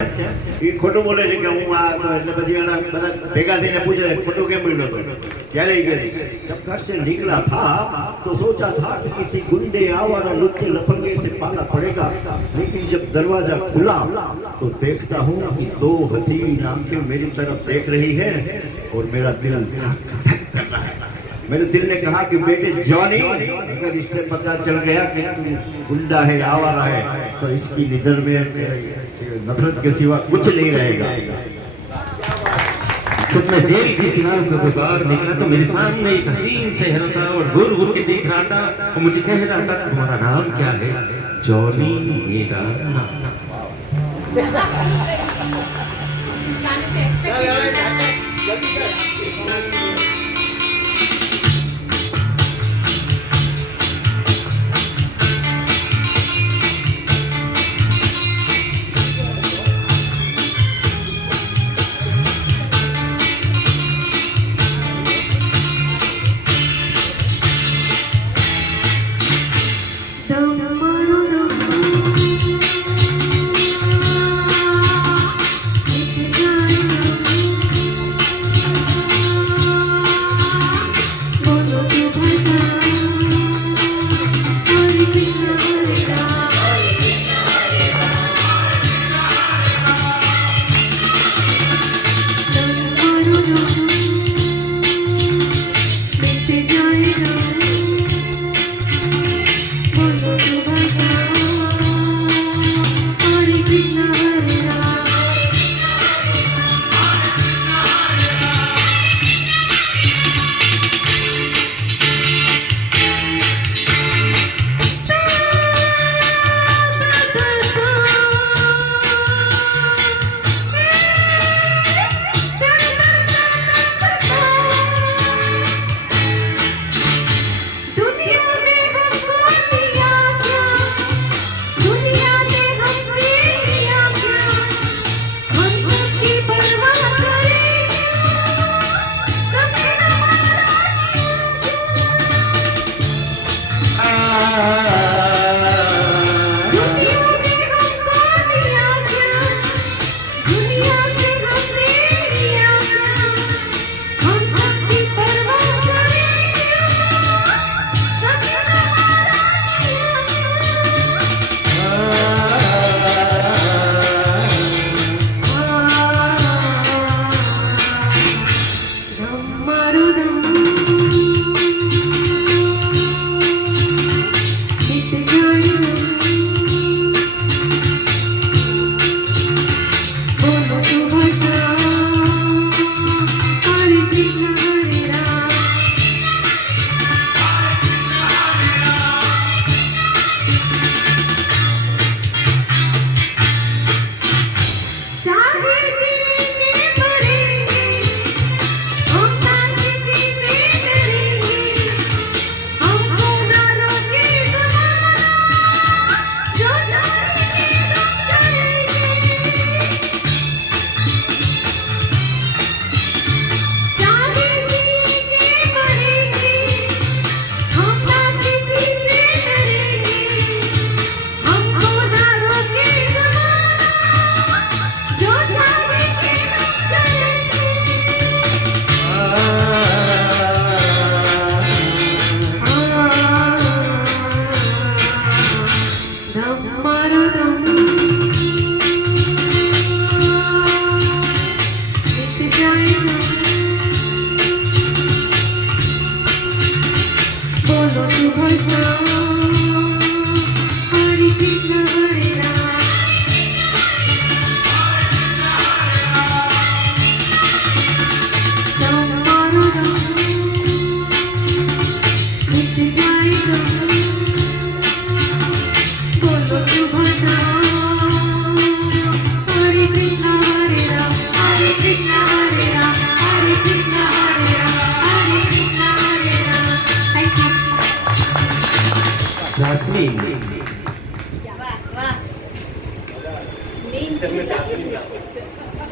એ ખોટું બોલે છે કે હું આ તો એટલે પછી એના બધા ભેગા થઈને પૂછે ખોટું કેમ બોલ્યો તો ત્યારે એ કહે जब घर से निकला था तो सोचा था कि किसी गुंडे आवारा लुच्चे लफंगे से पाला पड़ेगा लेकिन जब दरवाजा खुला तो देखता हूँ कि दो हसीन आंखें मेरी तरफ देख रही है और मेरा दिल धक धक कर रहा है। मेरे दिल ने कहा कि बेटे जॉनी अगर इससे पता चल गया कि तू गुंडा है आवारा है तो इसकी निधर में नफरत के सिवा कुछ नहीं रहेगा। जब मैं जेल की सिनार से बाहर निकला तो मेरे सामने एक हसीन चेहरा था और घूर घूर के देख रहा था और मुझे कह रहा था तुम्हारा नाम क्या है? जॉनी मेरा नाम।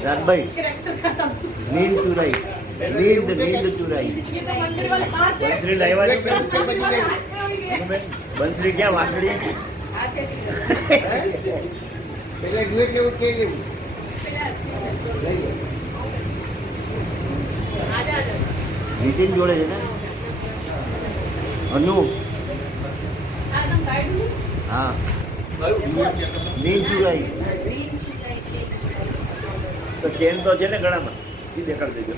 राजभाई नींद चुराई नींद चुराई बंसरी लाइवा बंसरी क्या वासड़ी પેલા ડ્યુએટ લેવું કે લેવું નીતિન જોડે છે ને અનુ હા નહીં ચુરાઈ તો ચેન તો છે ને ગળામાં એ દેખાડી દેજો